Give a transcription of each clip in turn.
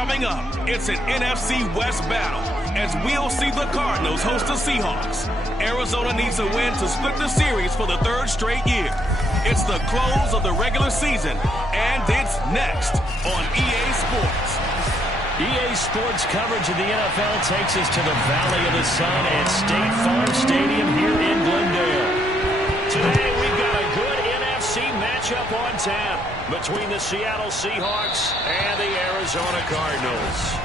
Coming up, it's an NFC West battle as we'll see the Cardinals host the Seahawks. Arizona needs a win to split the series for the third straight year. It's the close of the regular season, and it's next on EA Sports. EA Sports coverage of the NFL takes us to the Valley of the Sun at State Farm Stadium here in Glendale. Today we've got a good NFC matchup on tap between the Seattle Seahawks and the Arizona Cardinals.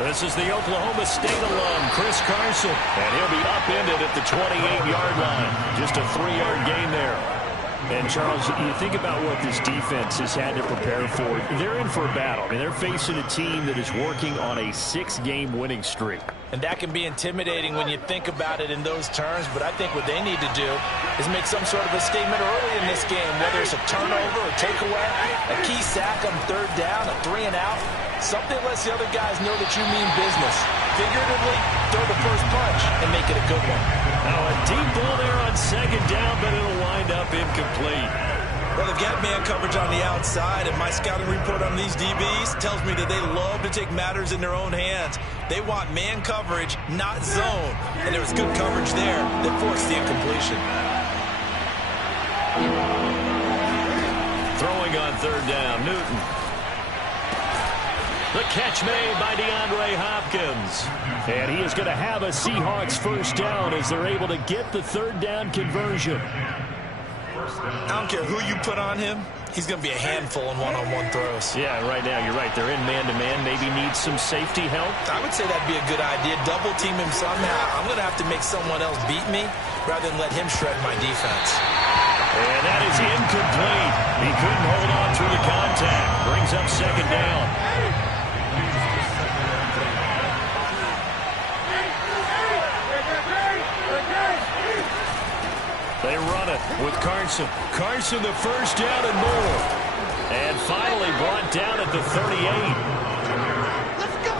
This is the Oklahoma State alum, Chris Carson, and he'll be upended at the 28-yard line. Just a 3-yard gain there. And, Charles, you think about what this defense has had to prepare for. They're in for a battle. I mean, they're facing a team that is working on a 6-game winning streak. And that can be intimidating when you think about it in those terms, but I think what they need to do is make some sort of a statement early in this game, whether it's a turnover or takeaway, a key sack on third down, a 3-and-out. Something lets the other guys know that you mean business. Figuratively, throw the first punch and make it a good one. Now a deep ball there on second down, but it'll wind up incomplete. Well, they've got man coverage on the outside, and my scouting report on these DBs tells me that they love to take matters in their own hands. They want man coverage, not zone. And there was good coverage there that forced the incompletion. Throwing on third down, Newton. The catch made by DeAndre Hopkins. And he is going to have a Seahawks first down as they're able to get the third down conversion. I don't care who you put on him. He's going to be a handful in one-on-one throws. Yeah, right now you're right. They're in man-to-man. Maybe need some safety help. I would say that'd be a good idea. Double team him somehow. I'm going to have to make someone else beat me rather than let him shred my defense. And that is incomplete. He couldn't hold on through the contact. Brings up second down. They run it with Carson. Carson the first down and more. And finally brought down at the 38. Let's go.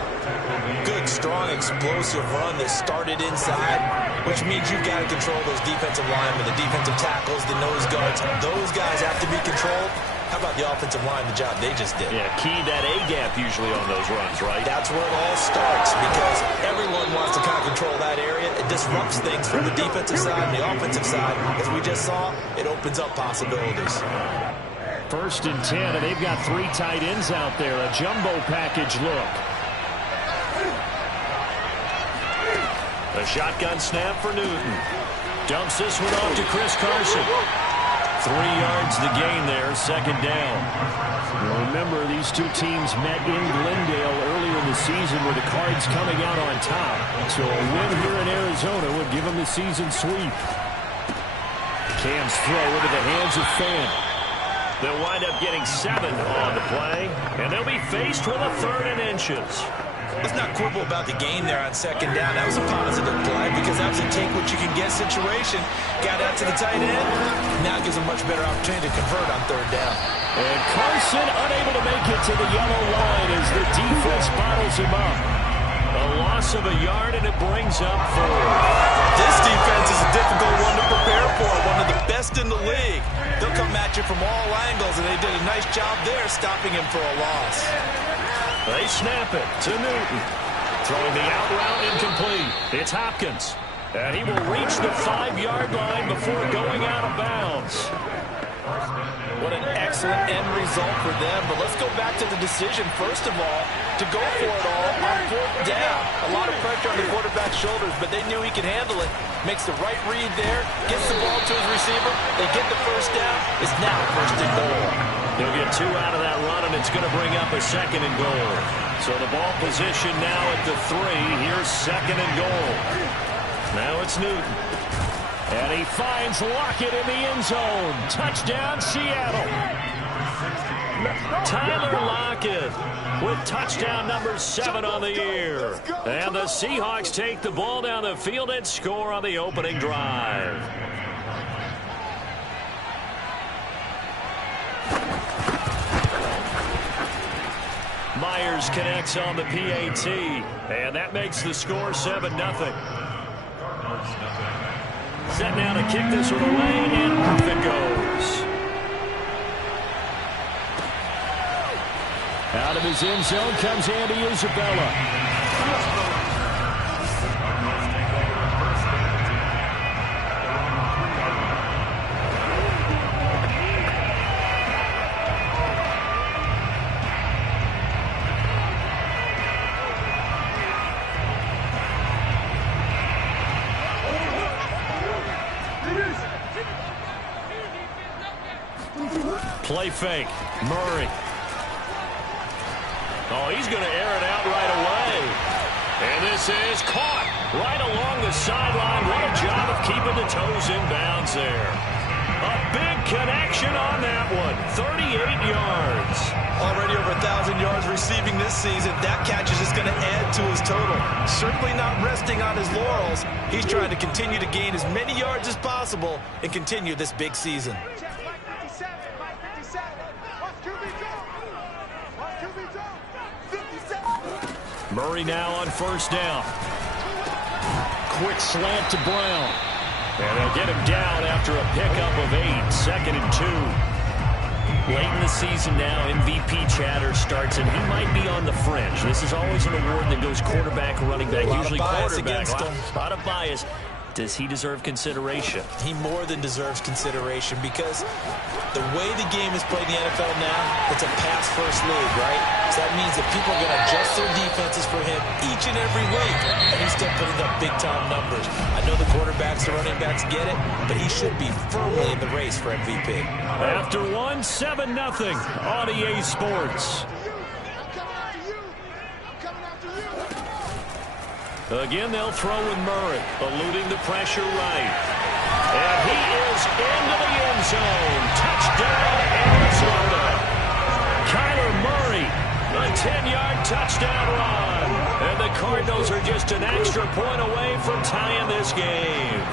Good, strong, explosive run that started inside, which means you've got to control those defensive linemen, the defensive tackles, the nose guards. Those guys have to be controlled. How about the offensive line, the job they just did? Yeah, key that A-gap usually on those runs, right? That's where it all starts because everyone wants to kind of control that area. It disrupts things from the defensive side and the offensive side. As we just saw, it opens up possibilities. First and 10, and they've got 3 tight ends out there. A jumbo package look. A shotgun snap for Newton. Dumps this one off to Chris Carson. 3 yards the gain there, second down. You'll remember these two teams met in Glendale earlier in the season with the Cards coming out on top. So a win here in Arizona would give them the season sweep. Cam's throw into the hands of Fan. They'll wind up getting 7 on the play, and they'll be faced with a 3rd and inches. Let's not quibble about the gain there on second down. That was a positive play because that was a take-what-you-can-get situation. Got out to the tight end. Now gives a much better opportunity to convert on third down. And Carson unable to make it to the yellow line as the defense bottles him up. A loss of a yard, and it brings up 4. This defense is a difficult one to prepare for, one of the best in the league. They'll come at you from all angles, and they did a nice job there stopping him for a loss. They snap it to Newton. Throwing the out route incomplete. It's Hopkins. And he will reach the 5-yard line before going out of bounds. What an excellent end result for them. But let's go back to the decision, first of all, to go for it all on 4th down. A lot of pressure on the quarterback's shoulders, but they knew he could handle it. Makes the right read there, gets the ball to his receiver. They get the first down. It's now first and goal. They'll get 2 out of that run, and it's going to bring up a 2nd and goal. So the ball position now at the 3. Here's 2nd and goal. Now it's Newton. And he finds Lockett in the end zone. Touchdown, Seattle. Tyler Lockett with touchdown number 7 on the year. And the Seahawks take the ball down the field and score on the opening drive. Myers connects on the PAT, and that makes the score 7-0. Set now to kick this one away, and off it goes. Out of his end zone comes Andy Isabella. Play fake. Murray. Oh, he's going to air it out right away. And this is caught right along the sideline. What a job of keeping the toes in bounds there. A big connection on that one. 38 yards. Already over 1,000 yards receiving this season. That catch is just going to add to his total. Certainly not resting on his laurels. He's trying to continue to gain as many yards as possible and continue this big season. Murray now on first down. Quick slant to Brown. And they'll get him down after a pickup of 8. 2nd and 2. Late in the season now, MVP chatter starts, and he might be on the fringe. This is always an award that goes quarterback, running back, usually quarterback. A lot of bias. Does he deserve consideration? He more than deserves consideration because the way the game is played in the NFL now, it's a pass-first league, right? So that means that people are going to adjust their defenses for him each and every week, and he's still putting up big-time numbers. I know the quarterbacks, the running backs get it, but he should be firmly in the race for MVP. After 1, 7-0 on EA Sports. Again, they'll throw with Murray, eluding the pressure right. And he is into the end zone. Touchdown, Arizona. Kyler Murray, a 10-yard touchdown run. And the Cardinals are just an extra point away from tying this game.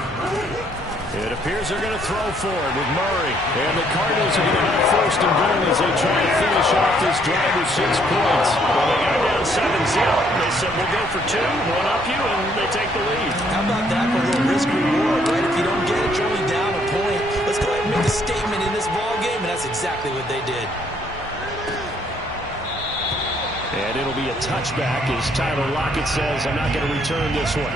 It appears they're going to throw for it with Murray. And the Cardinals are going to have first and goal as they try to finish off this drive with 6 points. Well, they got down 7-0. They said, we'll go for 2, one up you, and they take the lead. How about that for a little risk-reward, right? If you don't get it, you're only down a point. Let's go ahead and make a statement in this ball game, and that's exactly what they did. And it'll be a touchback as Tyler Lockett says, I'm not going to return this one.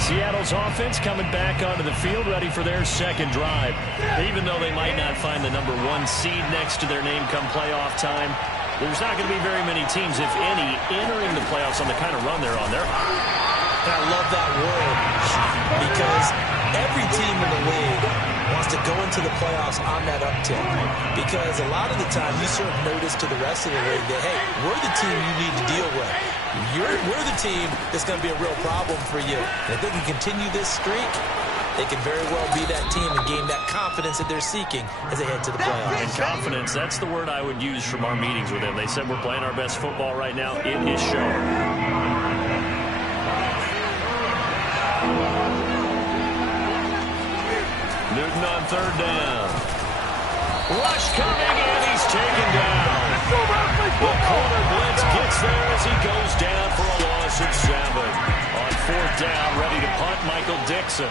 Seattle's offense coming back onto the field, ready for their second drive. Even though they might not find the number 1 seed next to their name come playoff time, there's not going to be very many teams, if any, entering the playoffs on the kind of run they're on. And I love that word because every team in the league wants to go into the playoffs on that uptick because a lot of the time you serve notice to the rest of the league that, hey, we're the team you need to deal with. We're the team that's going to be a real problem for you. And if they can continue this streak, they can very well be that team and gain that confidence that they're seeking as they head to the playoffs. And confidence, that's the word I would use from our meetings with them. They said we're playing our best football right now. It is showing. Newton on third down. Rush coming, and he's taken down. The corner blitz gets there as he goes down for a loss of 7. On fourth down, ready to punt, Michael Dixon.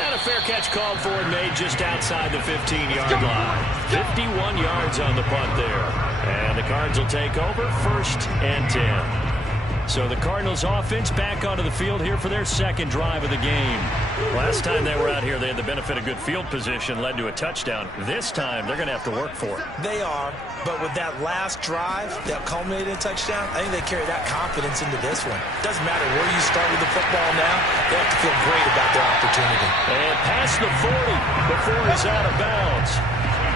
And a fair catch called for and made just outside the 15-yard line. 51 yards on the punt there. And the Cards will take over, 1st and 10. So the Cardinals offense back onto the field here for their second drive of the game. Last time they were out here, they had the benefit of good field position, led to a touchdown. This time, they're going to have to work for it. They are, but with that last drive that culminated in a touchdown, I think they carry that confidence into this one. Doesn't matter where you start with the football now, they have to feel great about their opportunity. And past the 40 before he's out of bounds.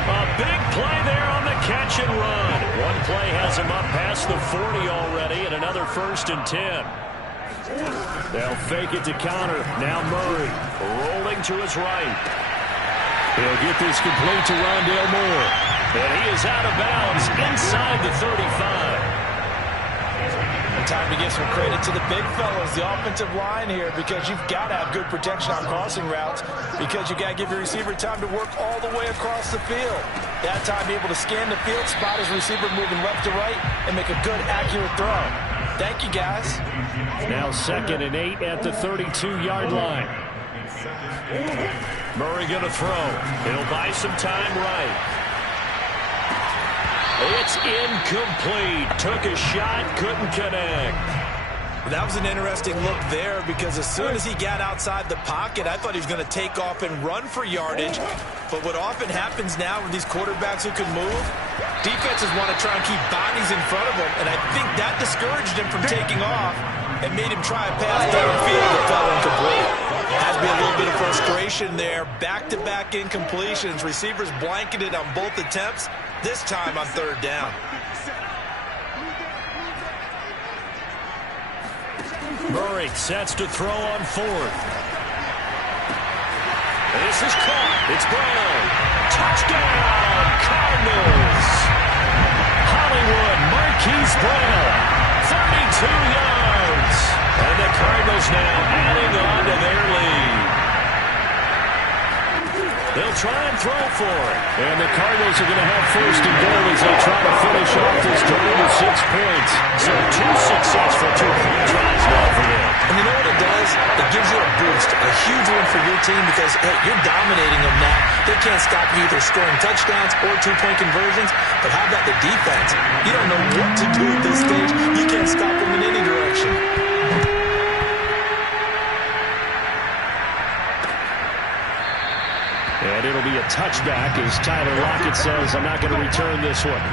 A big play there on the catch and run. One play has him up past the 40 already, and another 1st and 10. They'll fake it to counter. Now Murray rolling to his right. He'll get this complete to Rondale Moore. And he is out of bounds inside the 35. I'm time to give some credit to the big fellas, the offensive line here, because you've got to have good protection on crossing routes, because you got to give your receiver time to work all the way across the field. That time, be able to scan the field, spot his receiver moving left to right, and make a good, accurate throw. Thank you, guys. Now 2nd and 8 at the 32-yard line. Murray going to throw. He'll buy some time right. It's incomplete. Took a shot, couldn't connect. That was an interesting look there, because as soon as he got outside the pocket, I thought he was going to take off and run for yardage. But what often happens now with these quarterbacks who can move, defenses want to try and keep bodies in front of them, and I think that discouraged him from taking off and made him try a pass downfield that fell incomplete. Has to be a little bit of frustration there. Back-to-back incompletions. Receivers blanketed on both attempts, this time on 3rd down. Murray sets to throw on 4th. This is caught. It's Brown. Touchdown, Cardinals. Hollywood, Marquise Brown, 32 yards. And the Cardinals now adding on to their lead. They'll try and throw for it. And the Cardinals are going to have 1st and goal as they try to finish off this drive with 6 points. So 2 successful 2-point drives now for them. And you know what it does? It gives you a boost, a huge win for your team, because, hey, you're dominating them now. They can't stop you either scoring touchdowns or 2-point conversions. But how about the defense? You don't know what to do at this stage. You can't stop them in any direction. And it'll be a touchback as Tyler Lockett says, I'm not going to return this one.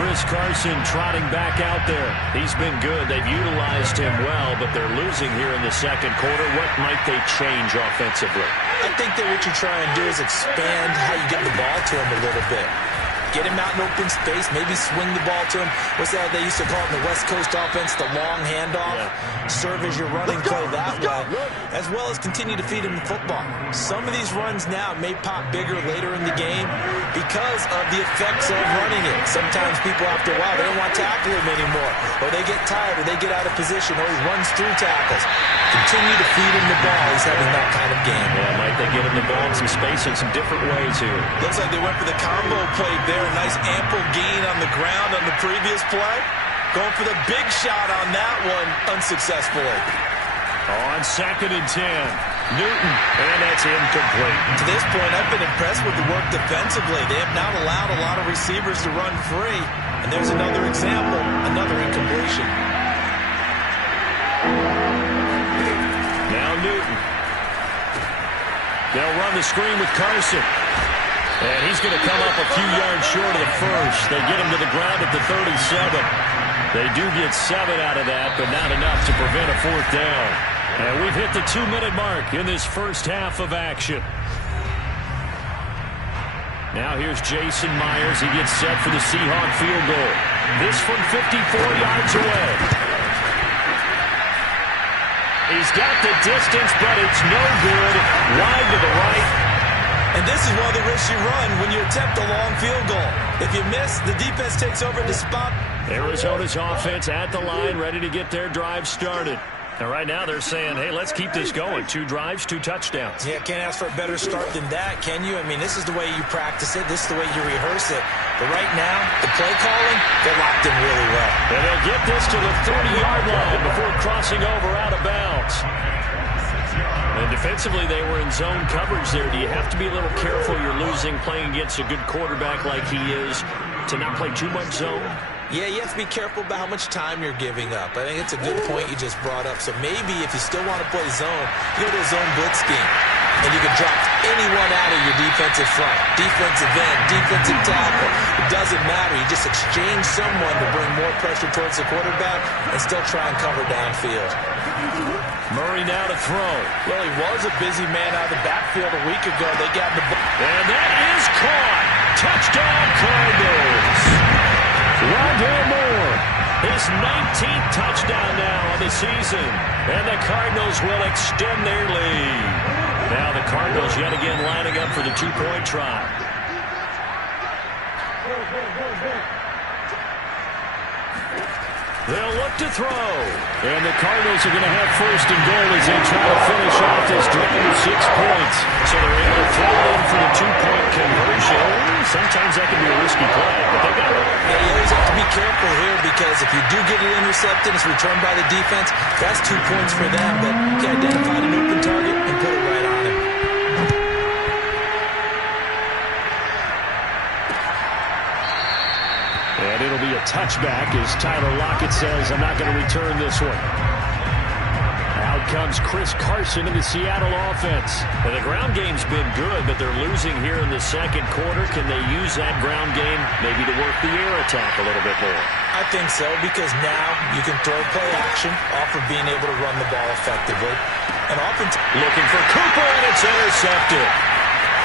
Chris Carson trotting back out there. He's been good. They've utilized him well, but they're losing here in the 2nd quarter. What might they change offensively? I think that what you try and do is expand how you get the ball to him a little bit. Get him out in open space, maybe swing the ball to him. What's that they used to call it in the West Coast offense, the long handoff? Yeah. Serve as your running play that way, as well as continue to feed him the football. Some of these runs now may pop bigger later in the game because of the effects of running it. Sometimes people, after a while, they don't want to tackle him anymore, or they get tired, or they get out of position, or he runs through tackles. Continue to feed him the ball. He's having that kind of game. Yeah, might they get him the ball in some space in some different ways here. Looks like they went for the combo play there. A nice ample gain on the ground on the previous play. Going for the big shot on that one unsuccessfully. On 2nd and 10. Newton, and that's incomplete. To this point, I've been impressed with the work defensively. They have not allowed a lot of receivers to run free. And there's another example, another incompletion. Now Newton. They'll run the screen with Carson. And he's going to come up a few yards short of the 1st. They get him to the ground at the 37. They do get 7 out of that, but not enough to prevent a 4th down. And we've hit the 2-minute mark in this first half of action. Now here's Jason Myers. He gets set for the Seahawk field goal. This from 54 yards away. He's got the distance, but it's no good. Wide to the right. And this is one of the risks you run when you attempt a long field goal. If you miss, the defense takes over the spot. Arizona's offense at the line, ready to get their drive started. And right now they're saying, hey, let's keep this going. 2 drives, 2 touchdowns. Yeah, can't ask for a better start than that, can you? I mean, this is the way you practice it. This is the way you rehearse it. But right now, the play calling, they're locked in really well. And they'll get this to the 30-yard line before crossing over out of bounds. And defensively, they were in zone coverage there. Do you have to be a little careful? You're losing playing against a good quarterback like he is to not play too much zone? Yeah, you have to be careful about how much time you're giving up. I think it's a good point you just brought up. So maybe if you still want to play zone, you go to a zone blitz scheme. And you can drop anyone out of your defensive front. Defensive end, defensive tackle. It doesn't matter. You just exchange someone to bring more pressure towards the quarterback and still try and cover downfield. Murray now to throw. Well, he was a busy man out of the backfield a week ago. They got the ball. And that is caught. Touchdown, Cardinals. Rondale Moore, his 19th touchdown now on the season. And the Cardinals will extend their lead. Now the Cardinals yet again lining up for the 2-point try. They'll look to throw. And the Cardinals are going to have first and goal as they try to finish off this drive with 6 points. So they're able to throw in for the 2-point conversion. Sometimes that can be a risky play, but they got it. Yeah, you always have to be careful here because if you do get it intercepted, it's returned by the defense. That's 2 points for them, but you can identify an open target and put it right on him. And it'll be a touchback as Tyler Lockett says, I'm not going to return this one. Out comes Chris Carson in the Seattle offense. And the ground game's been good, but they're losing here in the second quarter. Can they use that ground game maybe to work the air attack a little bit more? I think so, because now you can throw play action off of being able to run the ball effectively. And often looking for Cooper, and it's intercepted.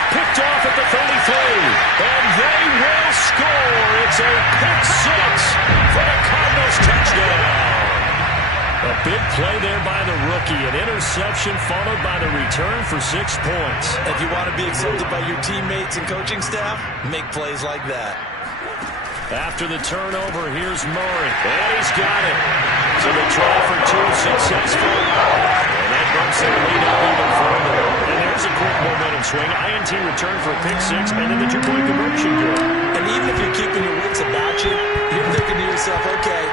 Picked off at the 33, and they will score. It's a pick six for the Cardinals touchdown. A big play there by the rookie. An interception followed by the return for 6 points. If you want to be accepted by your teammates and coaching staff, make plays like that. After the turnover, here's Murray, and he's got it. So the try for 2 successful, and that bumps their lead up even further. And there's a quick momentum swing. INT return for a pick six, and then the 2-point conversion good. And even if you're keeping your wits about you, you're thinking to yourself, okay,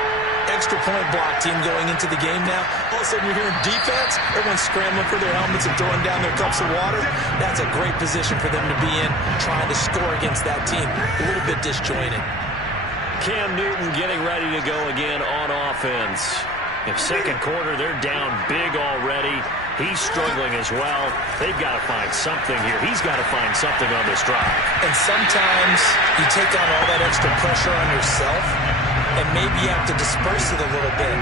extra point block team going into the game now. All of a sudden you're hearing defense, everyone's scrambling for their helmets and throwing down their cups of water. That's a great position for them to be in, trying to score against that team. A little bit disjointed. Cam Newton getting ready to go again on offense. In second quarter, they're down big already. He's struggling as well. They've got to find something here. He's got to find something on this drive. And sometimes you take on all that extra pressure on yourself, and maybe you have to disperse it a little bit.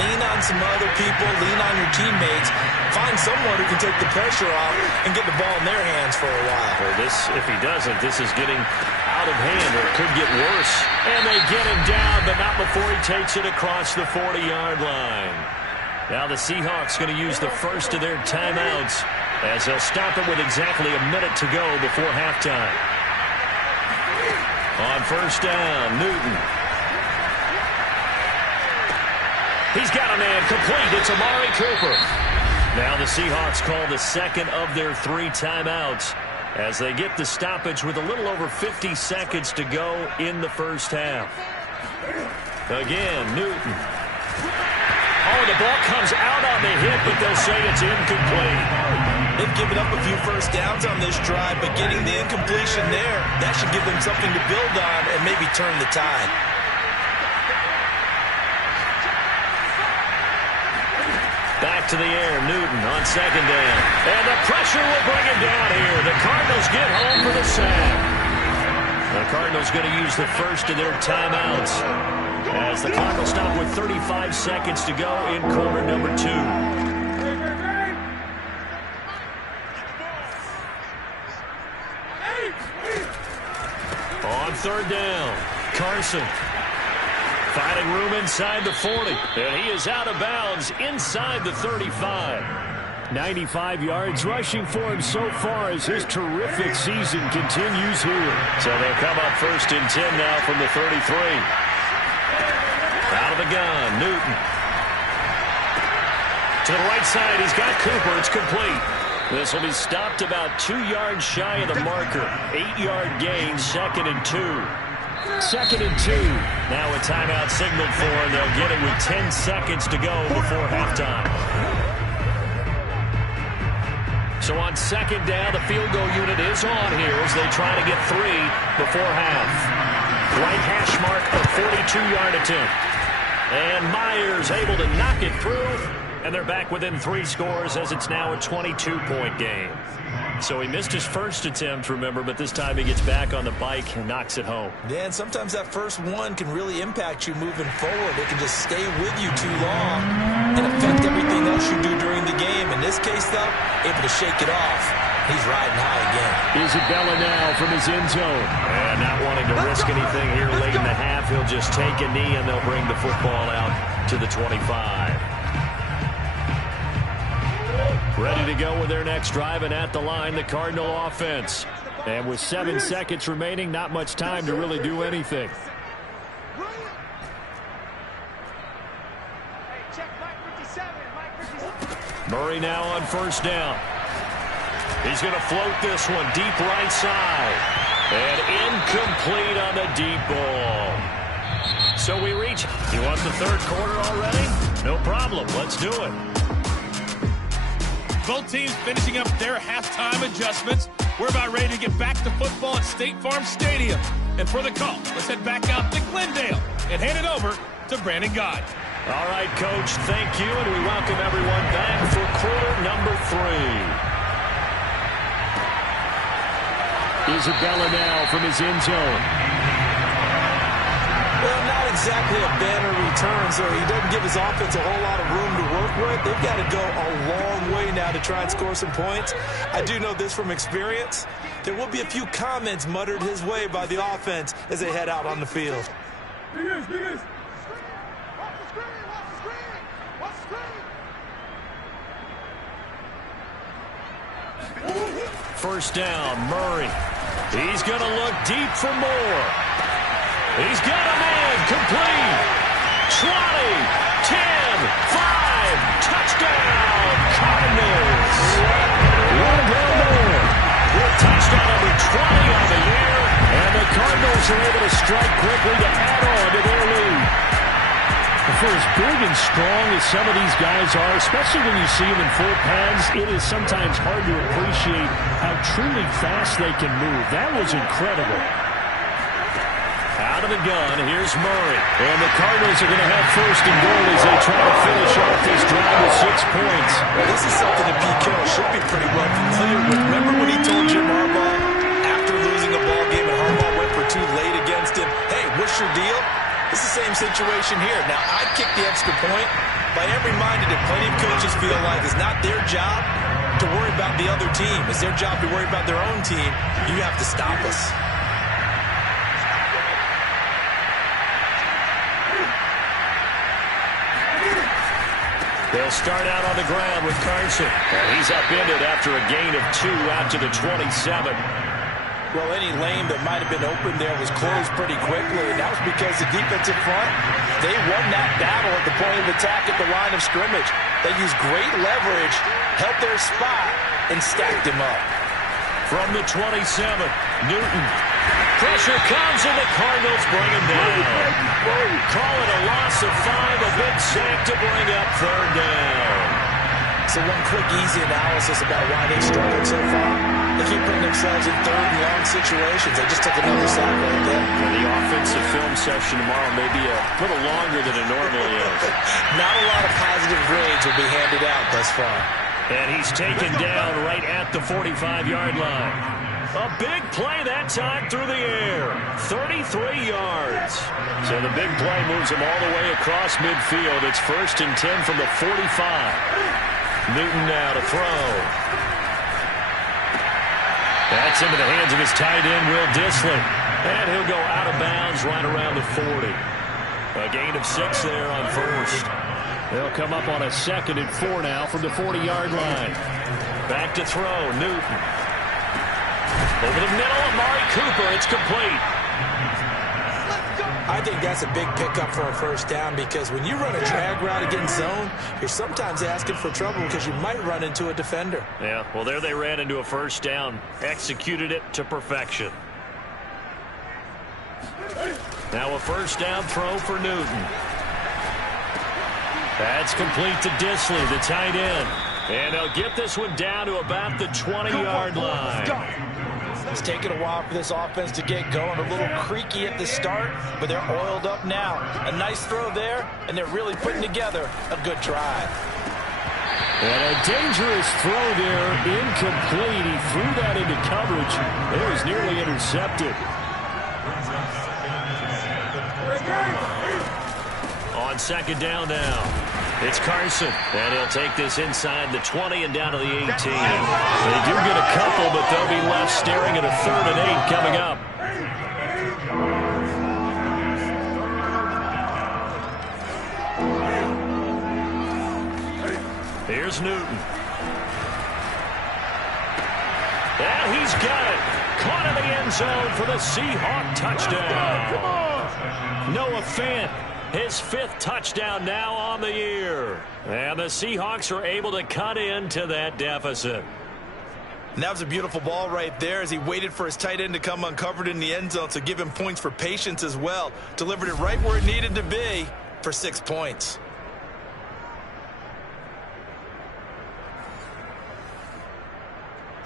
Lean on some other people, lean on your teammates. Find someone who can take the pressure off and get the ball in their hands for a while. Well, if he doesn't, this is getting out of hand, or it could get worse. And they get him down, but not before he takes it across the 40-yard line. Now the Seahawks going to use the first of their timeouts as they'll stop it with exactly a minute to go before halftime. On first down, Newton. He's got a man complete. It's Amari Cooper. Now the Seahawks call the second of their 3 timeouts as they get the stoppage with a little over 50 seconds to go in the first half. Again, Newton. Oh, the ball comes out on the hit, but they'll say it's incomplete. They've given up a few first downs on this drive, but getting the incompletion there, that should give them something to build on and maybe turn the tide. Back to the air, Newton on second down. And the pressure will bring him down here. The Cardinals get home for the sack. The Cardinals going to use the first of their timeouts as the clock will stop with 35 seconds to go in quarter number 2. On third down, Carson. Finding room inside the 40. And he is out of bounds inside the 35. 95 yards rushing for him so far as his terrific season continues here. So they'll come up first and 10 now from the 33. Out of the gun, Newton. To the right side, he's got Cooper. It's complete. This will be stopped about 2 yards shy of the marker. 8-yard gain, second and 2. Second and 2. Now a timeout signaled for, and they'll get it with 10 seconds to go before halftime. So on second down, the field goal unit is on here as they try to get 3 before half. Right hash mark, a 42-yard attempt. And Myers able to knock it through, and they're back within 3 scores as it's now a 22-point game. So he missed his first attempt, remember, but this time he gets back on the bike and knocks it home. Yeah, and sometimes that first one can really impact you moving forward. It can just stay with you too long and affect everything else you do during the game. In this case, though, able to shake it off. He's riding high again. Isabella now from his end zone. And not wanting to risk anything here late in the half, he'll just take a knee and they'll bring the football out to the 25. Ready to go with their next drive, and at the line, the Cardinal offense. And with 7 seconds remaining, not much time to really do anything. Murray now on first down. He's going to float this one deep right side. And incomplete on the deep ball. So we reach. You want the third quarter already? No problem. Let's do it. Both teams finishing up their halftime adjustments. We're about ready to get back to football at State Farm Stadium. And for the call, let's head back out to Glendale and hand it over to Brandon Gott. All right, Coach, thank you, and we welcome everyone back for quarter number 3. Isabella now from his end zone. Well, not exactly a banner return, so he doesn't give his offense a whole lot of room to work with. They've got to go a long way now to try and score some points. I do know this from experience. There will be a few comments muttered his way by the offense as they head out on the field. First down, Murray. He's going to look deep for more. He's got a man complete. 20, 10, 5, touchdown, Cardinals. One more. With touchdown number 20 on the year, and the Cardinals are able to strike quickly to add on to their lead. For as big and strong as some of these guys are, especially when you see them in full pads, it is sometimes hard to appreciate how truly fast they can move. That was incredible. Out of the gun, here's Murray. And the Cardinals are going to have first and goal as they try to finish off this drive with 6 points. Well, this is something that Pete Carroll should be pretty well familiar with. Remember when he told Jim Harbaugh after losing a ball game and Harbaugh went for 2 late against him, hey, what's your deal? It's the same situation here. Now, I'd kick the extra point, but I am reminded that plenty of coaches feel like it's not their job to worry about the other team. It's their job to worry about their own team. You have to stop us. They'll start out on the ground with Carson. He's upended after a gain of 2 out to the 27. Well, any lane that might have been open there was closed pretty quickly, and that was because the defensive front, they won that battle at the point of attack at the line of scrimmage. They used great leverage, held their spot, and stacked him up. From the 27, Newton. Pressure comes, and the Cardinals bring him down. Call it a loss of 5, a big sack to bring up third down. So one quick, easy analysis about why they struggled so far. They keep putting themselves in third and long situations. They just took another sack right there. And the offensive film session tomorrow may be a little longer than it normally is. Not a lot of positive grades will be handed out thus far. And he's taken down right at the 45-yard line. A big play that time through the air. 33 yards. So the big play moves him all the way across midfield. It's first and 10 from the 45. Newton now to throw. That's into the hands of his tight end, Will Dissly. And he'll go out of bounds right around the 40. A gain of 6 there on first. They'll come up on a 2nd and 4 now from the 40-yard line. Back to throw, Newton. Over the middle, Amari Cooper. It's complete. I think that's a big pickup for a first down because when you run a drag route against zone, you're sometimes asking for trouble because you might run into a defender. Yeah, well, there they ran into a first down. Executed it to perfection. Now a first down throw for Newton. That's complete to Dissly, the tight end. And they'll get this one down to about the 20-yard line. It's taken a while for this offense to get going. A little creaky at the start, but they're oiled up now. A nice throw there, and they're really putting together a good drive. And a dangerous throw there, incomplete. He threw that into coverage. It was nearly intercepted. On 2nd down now. It's Carson, and he'll take this inside the 20 and down to the 18. They do get a couple, but they'll be left staring at a 3rd and 8 coming up. Here's Newton. And he's got it. Caught in the end zone for the Seahawk touchdown. Noah Fant His 5th touchdown now on the year. And the Seahawks are able to cut into that deficit. And that was a beautiful ball right there as he waited for his tight end to come uncovered in the end zone to give him points for patience as well. Delivered it right where it needed to be for 6 points.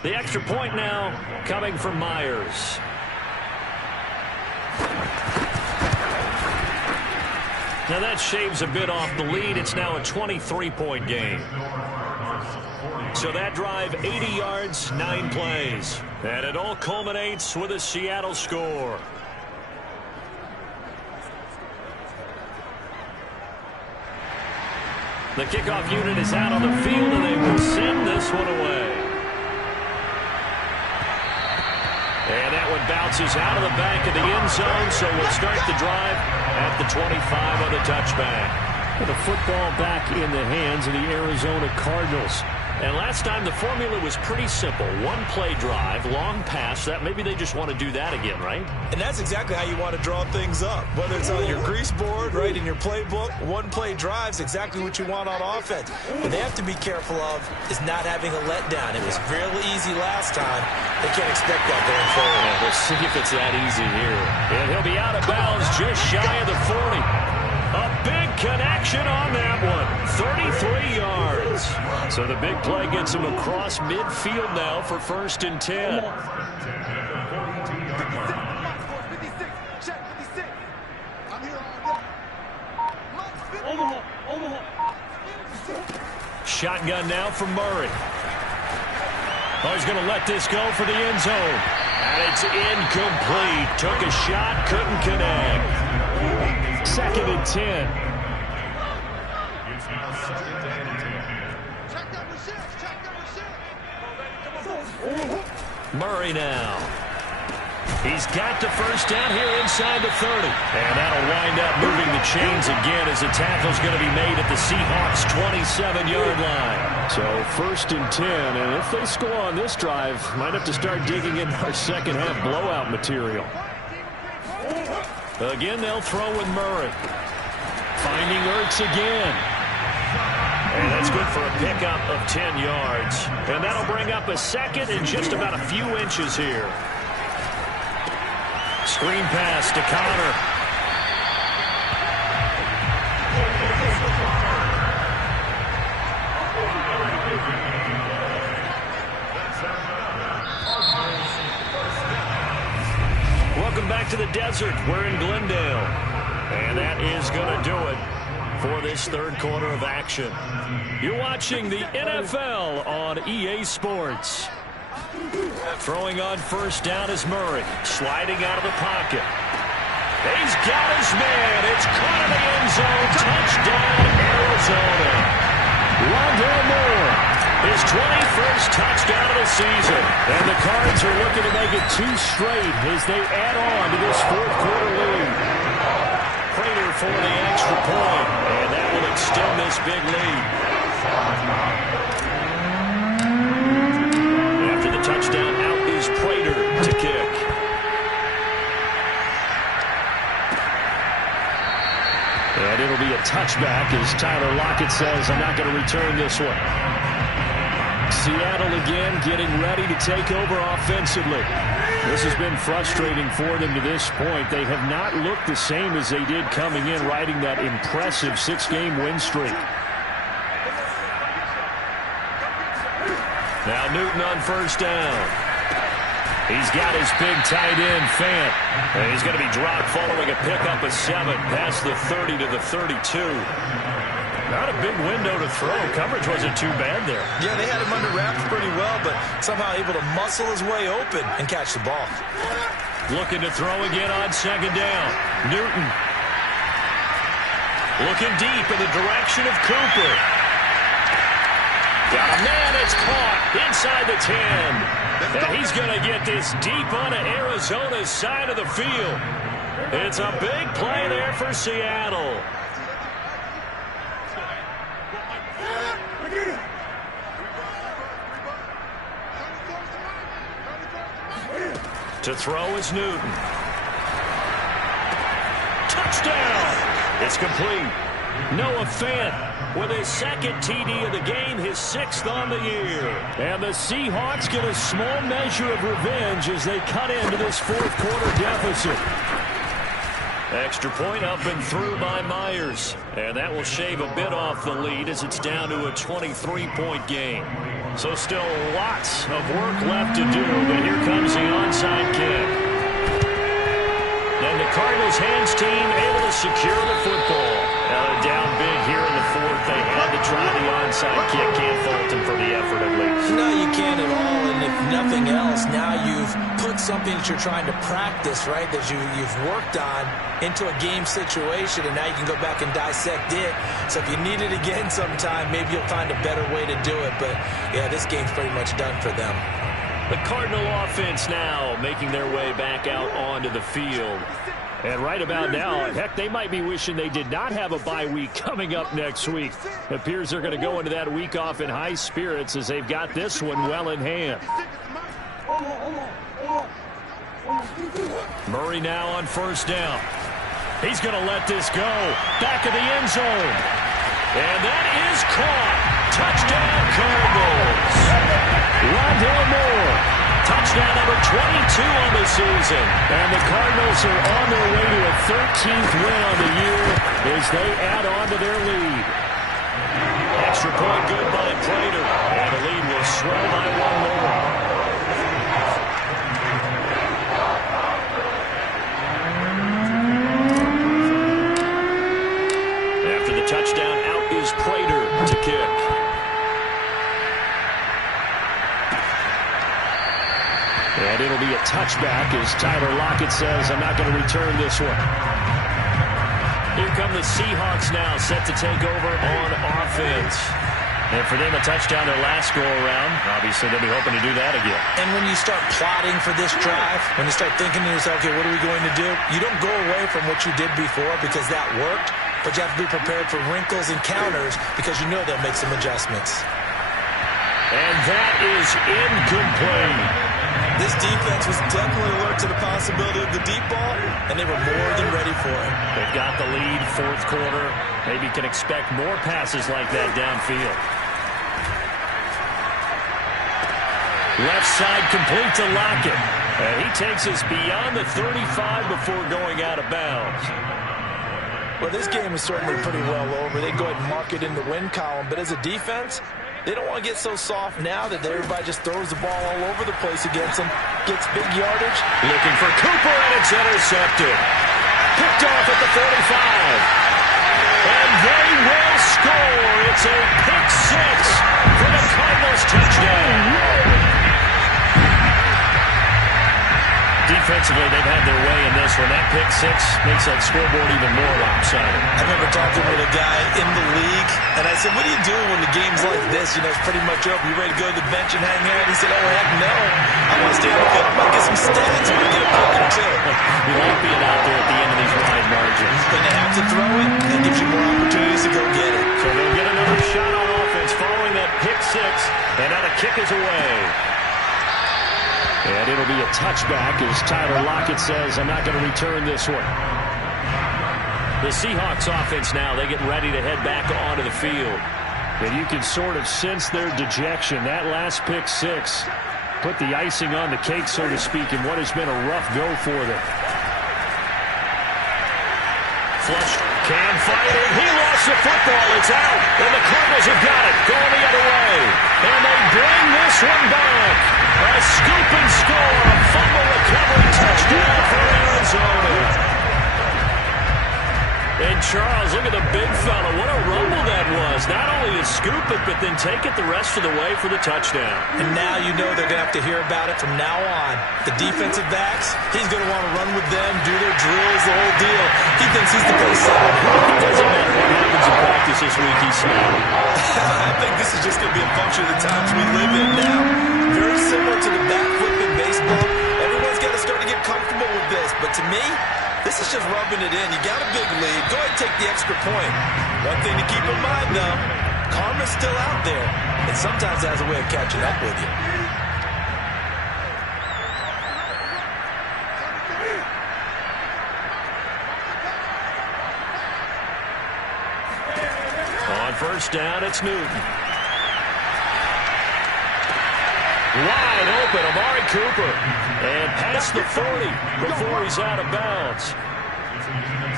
The extra point now coming from Myers. Now that shaves a bit off the lead. It's now a 23-point game. So that drive, 80 yards, 9 plays. And it all culminates with a Seattle score. The kickoff unit is out on the field, and they will send this one away. And that one bounces out of the back of the end zone, so we'll start the drive at the 25 on the touchback. The football back in the hands of the Arizona Cardinals. And last time the formula was pretty simple. 1-play drive, long pass. That maybe they just want to do that again, right? And that's exactly how you want to draw things up. Whether it's on your grease board, right, in your playbook, 1-play drive's exactly what you want on offense. What they have to be careful of is not having a letdown. It was real easy last time. They can't expect that going forward. Yeah, we'll see if it's that easy here. And he'll be out of bounds just shy of the 40. A big connection on that one. 33 yards. So the big play gets him across midfield now for 1st and 10. Shotgun now from Murray. Oh, he's going to let this go for the end zone. And it's incomplete. Took a shot, couldn't connect. 2nd and 10. Murray now. He's got the first down here inside the 30. And that'll wind up moving the chains again as the tackle's going to be made at the Seahawks' 27-yard line. So 1st and 10, and if they score on this drive, might have to start digging in our second-half blowout material. Again, they'll throw with Murray. Finding Ertz again. And that's good for a pickup of 10 yards. And that'll bring up a 2nd and just about a few inches here. Screen pass to Connor. Welcome back to the desert. We're in Glendale. And that is going to do it for this 3rd quarter of action. You're watching the NFL on EA Sports. Throwing on 1st down is Murray. Sliding out of the pocket. He's got his man. It's caught in the end zone. Touchdown, Arizona. Rondale Moore. His 21st touchdown of the season. And the Cards are looking to make it 2 straight as they add on to this 4th quarter lead. Prater for the extra point. And that will extend this big lead. After the touchdown, out is Prater to kick. And it'll be a touchback as Tyler Lockett says, I'm not going to return this one. Seattle again getting ready to take over offensively. This has been frustrating for them to this point. They have not looked the same as they did coming in, riding that impressive 6-game win streak. Now Newton on 1st down. He's got his big tight end, Fant. And he's going to be dropped following a pickup of 7 past the 30 to the 32. Not a big window to throw. Coverage wasn't too bad there. Yeah, they had him under wraps pretty well, but somehow able to muscle his way open and catch the ball. Looking to throw again on 2nd down. Newton. Looking deep in the direction of Cooper. Got a man, it's caught inside the 10. And he's going to get this deep onto Arizona's side of the field. It's a big play there for Seattle. To throw is Newton. Touchdown! It's complete. Noah Fant with his second TD of the game, his 6th on the year. And the Seahawks get a small measure of revenge as they cut into this fourth quarter deficit. Extra point up and through by Myers. And that will shave a bit off the lead as it's down to a 23-point game. So still lots of work left to do, but here comes the onside kick. And the Cardinals hands team able to secure the football. Now they're down big here in the fourth. They had to try the onside kick. Can't fault them for the effort at least. No, you can't at all. And if nothing else, now you've put something that you're trying to practice, right, that you've worked on into a game situation, and now you can go back and dissect it. So if you need it again sometime, maybe you'll find a better way to do it. But, yeah, this game's pretty much done for them. The Cardinal offense now making their way back out onto the field. And right about now, heck, they might be wishing they did not have a bye week coming up next week. It appears they're going to go into that week off in high spirits as they've got this one well in hand. Murray now on first down. He's going to let this go. Back of the end zone. And that is caught. Touchdown, Cardinals. Rondale Moore. Touchdown number 22 on the season. And the Cardinals are on their way to a 13th win on the year as they add on to their lead. Extra point good by Prater. And the lead will swell by one more. After the touchdown, out is Prater to kick. And it'll be a touchback as Tyler Lockett says, I'm not going to return this one. Here come the Seahawks now, set to take over on offense. And for them, a touchdown their last go-around. Obviously, they'll be hoping to do that again. And when you start plotting for this drive, when you start thinking to yourself, okay, what are we going to do? You don't go away from what you did before because that worked, but you have to be prepared for wrinkles and counters because you know they'll make some adjustments. And that is incomplete. This defense was definitely alert to the possibility of the deep ball, and they were more than ready for it. They've got the lead, fourth quarter. Maybe can expect more passes like that downfield. Left side complete to Lockett. And he takes us beyond the 35 before going out of bounds. Well, this game is certainly pretty well over. They go ahead and mark it in the win column, but as a defense, they don't want to get so soft now that everybody just throws the ball all over the place against them. Gets big yardage. Looking for Cooper, and it's intercepted. Picked off at the 45. And they will score. It's a pick six for the Cardinals touchdown. Defensively, they've had their way in this one. That pick six makes that scoreboard even more lopsided. I remember talking with a guy in the league, and I said, what do you do when the game's like this? You know, it's pretty much over. You ready to go to the bench and hang out? He said, oh, heck no. I want to stay on the field. I might get some stats. I might get a pick or two. You like being out there at the end of these wide margins. When they have to throw it, that gives you more opportunities to go get it. So they'll get another shot on offense following that pick six, and now the kick is away. And it'll be a touchback as Tyler Lockett says, I'm not going to return this one. The Seahawks offense now, they get ready to head back onto the field. And you can sort of sense their dejection. That last pick six put the icing on the cake, so to speak, in what has been a rough go for them. Flush can fire it. He lost the football. It's out. And the Cardinals have got it. Going the other way. And they bring this one back. A scoop and score. A fumble recovery touchdown for Arizona. And Charles, look at the big fella. What a rumble that was. Not only to scoop it, but then take it the rest of the way for the touchdown. And now you know they're going to have to hear about it from now on. The defensive backs, he's going to want to run with them, do their drills, the whole deal. He thinks he's the pace setter. It doesn't matter what happens in practice this week, he's smiling. I think this is just going to be a function of the times we live in now. Very similar to the back flip in baseball. Everyone's got to start to get comfortable with this. But to me, this is just rubbing it in. You got a big lead. Go ahead and take the extra point. One thing to keep in mind, though, karma's still out there. And sometimes it has a way of catching up with you. first down, it's Newton. Wide open, Amari Cooper. And past the 40 before he's out of bounds.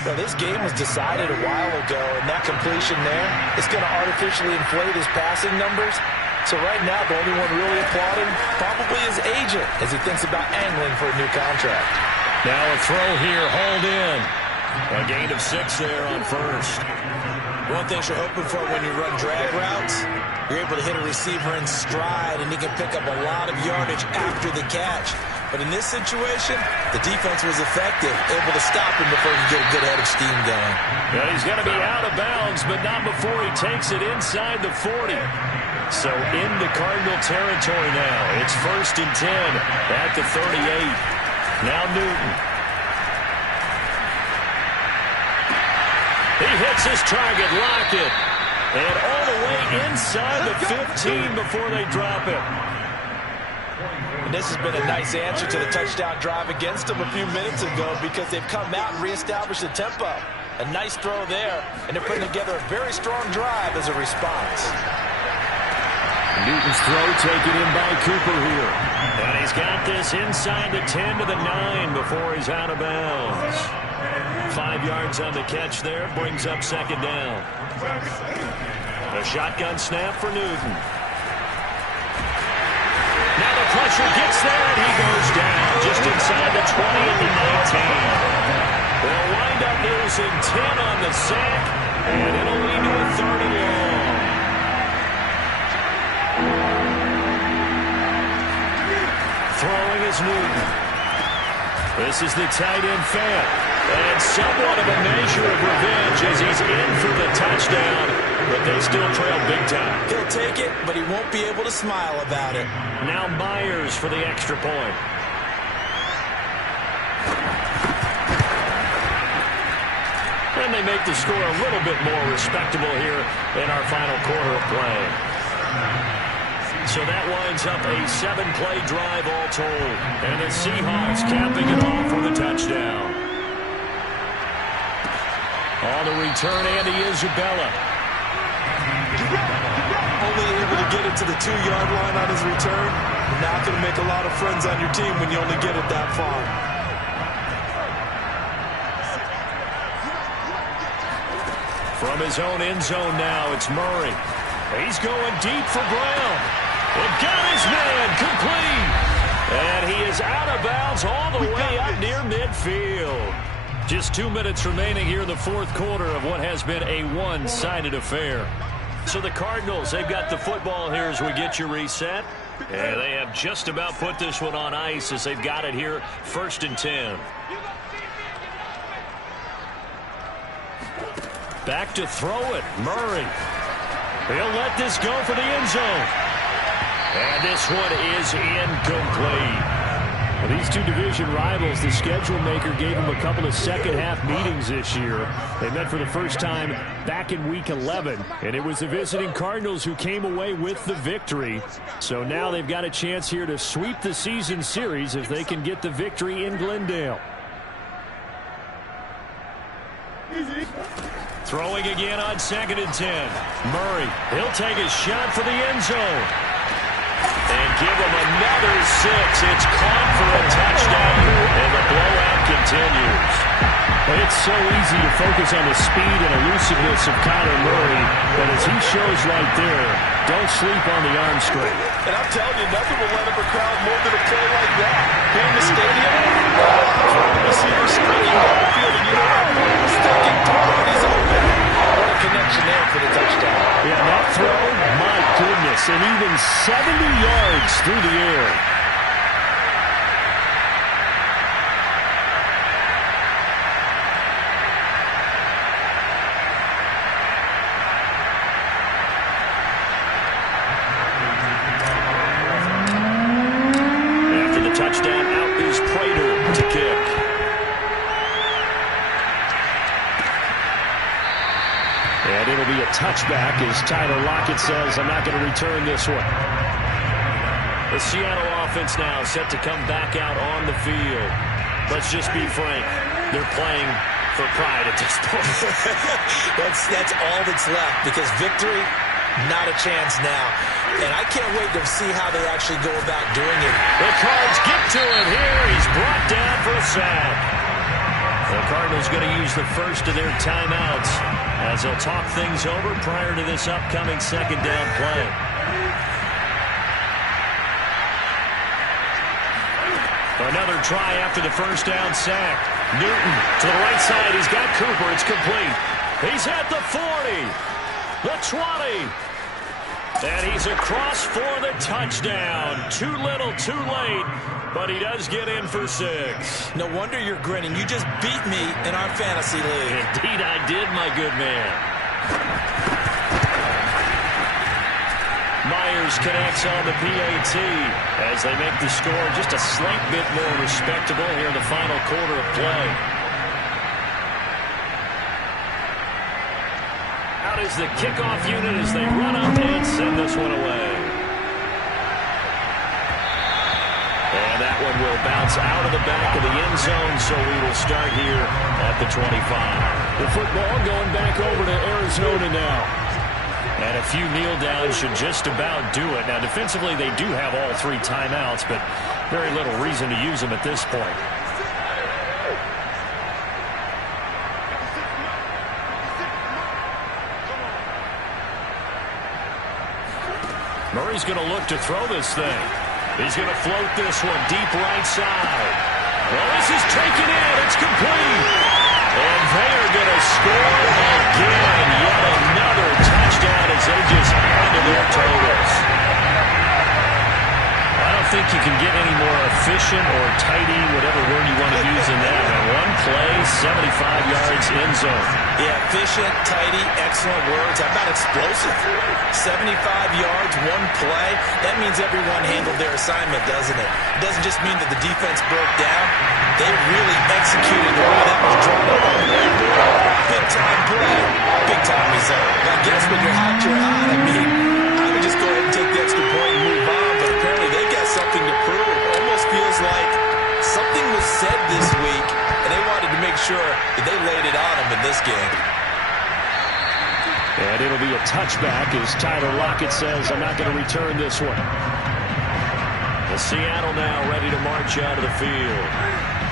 Well, this game was decided a while ago, and that completion there is going to artificially inflate his passing numbers. So right now, the only one really applauding probably his agent as he thinks about angling for a new contract. Now a throw here, hauled in. A gain of 6 there on first. One thing you're hoping for when you run drag routes, you're able to hit a receiver in stride, and he can pick up a lot of yardage after the catch. But in this situation, the defense was effective, able to stop him before he could get a good head of steam going. Yeah, he's going to be out of bounds, but not before he takes it inside the 40. So into Cardinal territory now. It's 1st and 10 at the 38. Now Newton. He hits his target, Lockett. And all the way inside the 15 before they drop it. And this has been a nice answer to the touchdown drive against them a few minutes ago because they've come out and reestablished the tempo. A nice throw there, and they're putting together a very strong drive as a response. Newton's throw taken in by Cooper here. And he's got this inside the 10 to the 9 before he's out of bounds. 5 yards on the catch there, brings up 2nd down. A shotgun snap for Newton. Now the pressure gets there, and he goes down just inside the 20 at the 19. They'll wind up losing 10 on the sack, and it'll lead to a 3rd and long. Throwing is Newton. This is the tight end Fant. And somewhat of a measure of revenge as he's in for the touchdown. But they still trail big time. He'll take it, but he won't be able to smile about it. Now Myers for the extra point. And they make the score a little bit more respectable here in our final quarter of play. So that winds up a 7-play drive all told. And the Seahawks capping it off with a touchdown. On the return, Andy Isabella. Only able to get it to the 2-yard line on his return. You're not going to make a lot of friends on your team when you only get it that far. From his own end zone now, it's Murray. He's going deep for Brown. And got his man complete. And he is out of bounds all the way up near midfield. Just 2 minutes remaining here in the 4th quarter of what has been a one-sided affair. So the Cardinals, they've got the football here as we get you reset. And they have just about put this one on ice as they've got it here, 1st and 10. Back to throw it, Murray. He'll let this go for the end zone. And this one is incomplete. Well, these two division rivals, the schedule maker gave them a couple of second-half meetings this year. They met for the first time back in Week 11, and it was the visiting Cardinals who came away with the victory. So now they've got a chance here to sweep the season series if they can get the victory in Glendale. Throwing again on 2nd and 10. Murray, he'll take a shot for the end zone. And give him another 6. It's caught for a touchdown, and the blowout continues. It's so easy to focus on the speed and elusiveness of Kyler Murray, but as he shows right there, don't sleep on the arm strength. And I'm telling you, nothing will let up a crowd more than a play like that. Here in the stadium, receiver screaming down the field, and you know what? He's thinking totally he's open. What a connection there for the touchdown. Yeah, that throw, my goodness, and even 70 yards through the air. After the touchdown, out is Prater to kick. And it'll be a touchback as Tyler Lockett says, I'm not going to return this one. The Seattle offense now set to come back out on the field. Let's just be frank. They're playing for pride at this point. That's all that's left, because victory, not a chance now. And I can't wait to see how they actually go about doing it. The Cards get to it here. He's brought down for a sack. The Cardinals going to use the first of their timeouts as they'll talk things over prior to this upcoming second down play. Another try after the first down sack. Newton to the right side. He's got Cooper. It's complete. He's at the 40. The 20. And he's across for the touchdown. Too little, too late. But he does get in for 6. No wonder you're grinning. You just beat me in our fantasy league. Indeed I did, my good man. Myers connects on the PAT as they make the score just a slight bit more respectable here in the final quarter of play. Out is the kickoff unit as they run up and send this one away. And that one will bounce out of the back of the end zone, so we will start here at the 25. The football going back over to Arizona now. And a few kneel downs should just about do it. Now, defensively, they do have all 3 timeouts, but very little reason to use them at this point. Murray's going to look to throw this thing. He's going to float this one deep right side. Well, this is taken in. It's complete. And they are going to score again. Yet another touchdown as they just add to their totals. I don't think you can get any more efficient or tidy, whatever word you want to use in that. And one play, 75 yards in zone. Yeah, efficient, tidy, excellent words. How about explosive? 75 yards, one play. That means everyone handled their assignment, doesn't it? It doesn't just mean that the defense broke down. They really executed the way that was drawn up on the whiteboard. Big-time play, big-time result. I guess when you're hot, you're hot. I mean, I would just go ahead and take the extra point and move on, but apparently they got something to prove. It almost feels like something was said this week, and they wanted to make sure that they laid it on them in this game. And it'll be a touchback as Tyler Lockett says, I'm not going to return this one. Well, Seattle now ready to march out of the field.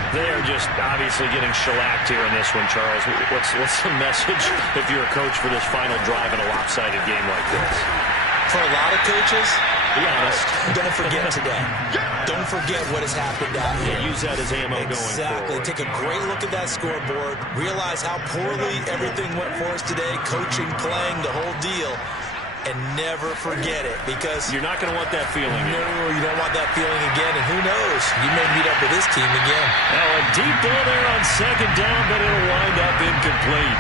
They are just obviously getting shellacked here in this one, Charles. What's the message if you're a coach for this final drive in a lopsided game like this? For a lot of coaches, be honest. Don't forget today. Don't forget what has happened out here. Yeah, use that as ammo going forward. Exactly. Take a great look at that scoreboard. Realize how poorly everything went for us today. Coaching, playing, the whole deal. And never forget it, because you're not going to want that feeling. No, you don't want that feeling again. And who knows? You may meet up with this team again. Now a deep ball there on second down, but it'll wind up incomplete.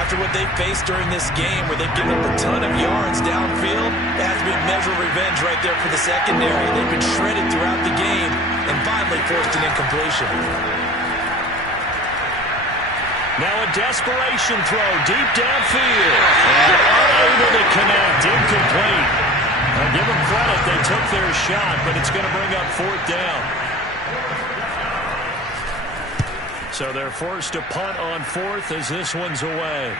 After what they faced during this game, where they've given up a ton of yards downfield, it has to be a measure of revenge right there for the secondary. They've been shredded throughout the game and finally forced an incompletion. Now a desperation throw deep downfield. And unable to connect, incomplete. Now give them credit, they took their shot, but it's going to bring up 4th down. So they're forced to punt on 4th as this one's away.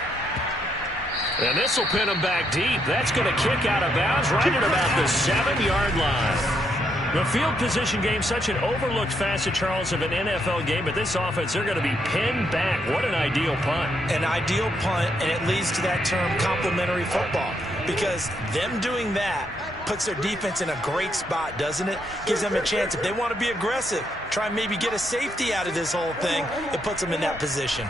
And this will pin them back deep. That's going to kick out of bounds right at about the 7-yard line. The field position game, such an overlooked facet, Charles, of an NFL game, but this offense, they're going to be pinned back. What an ideal punt. An ideal punt, and it leads to that term complementary football, because them doing that puts their defense in a great spot, doesn't it? Gives them a chance. If they want to be aggressive, try and maybe get a safety out of this whole thing, it puts them in that position.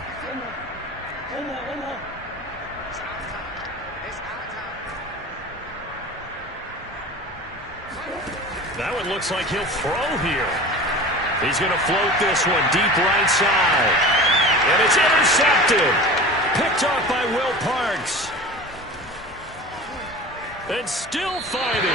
That one looks like he'll throw here. He's going to float this one deep right side. And it's intercepted. Picked off by Will Parks. And still fighting.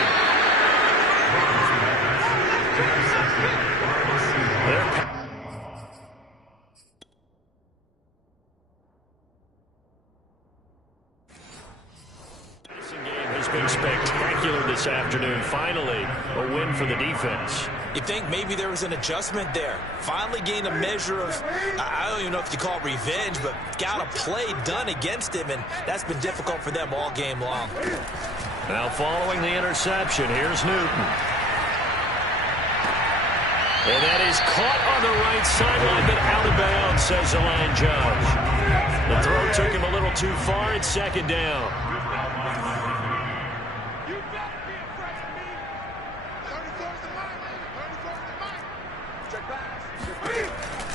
Been spectacular this afternoon. Finally, a win for the defense. You think maybe there was an adjustment there. Finally gained a measure of, I don't even know if you call it revenge, but got a play done against him, and that's been difficult for them all game long. Now following the interception, here's Newton. And that is caught on the right sideline, but out of bounds, says the line judge. The throw took him a little too far. It's second down.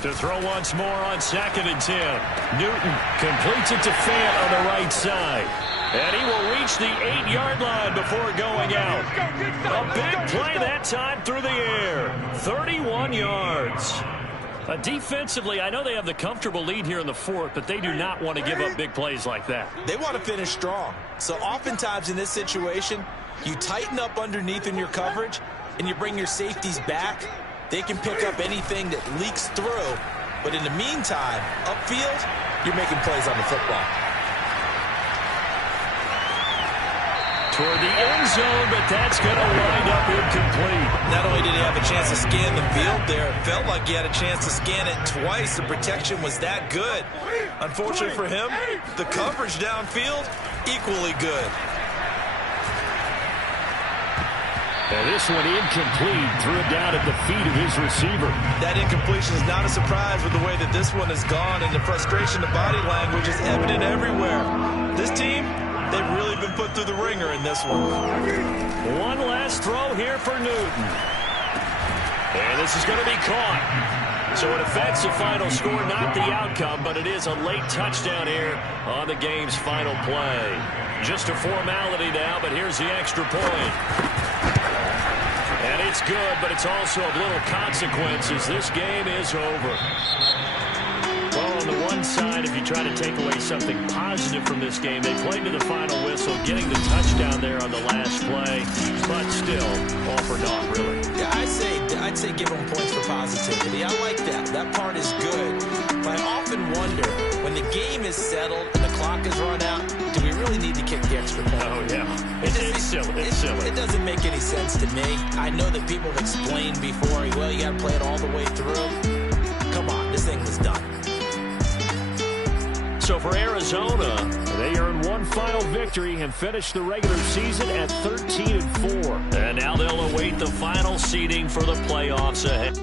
To throw once more on 2nd and 10. Newton completes it to Fant on the right side. And he will reach the 8-yard line before going out. A big play that time through the air. 31 yards. Defensively, I know they have the comfortable lead here in the 4th, but they do not want to give up big plays like that. They want to finish strong. So oftentimes in this situation, you tighten up underneath in your coverage, and you bring your safeties back. They can pick up anything that leaks through. But in the meantime, upfield, you're making plays on the football. Toward the end zone, but that's going to wind up incomplete. Not only did he have a chance to scan the field there, it felt like he had a chance to scan it twice. The protection was that good. Unfortunately for him, the coverage downfield, equally good. And this one incomplete, threw it down at the feet of his receiver. That incompletion is not a surprise with the way that this one has gone, and the frustration, the body language is evident everywhere. This team, they've really been put through the ringer in this one. One last throw here for Newton. And this is going to be caught. So it affects the final score, not the outcome, but it is a late touchdown here on the game's final play. Just a formality now, but here's the extra point. And it's good, but it's also of little consequences. This game is over. Well, on the one side, if you try to take away something positive from this game, they played to the final whistle, getting the touchdown there on the last play, but still, all for naught, really. Yeah, I'd say give them points for positivity. I like that. That part is good. But I often wonder, when the game is settled and the clock is run out, do we really need to kick the extra point? Oh, yeah. It's silly. It's silly. It doesn't make any sense to me. I know that people have explained before, well, you got to play it all the way through. Come on, this thing was done. So for Arizona, they earned one final victory and finished the regular season at 13-4. And now they'll await the final seeding for the playoffs ahead.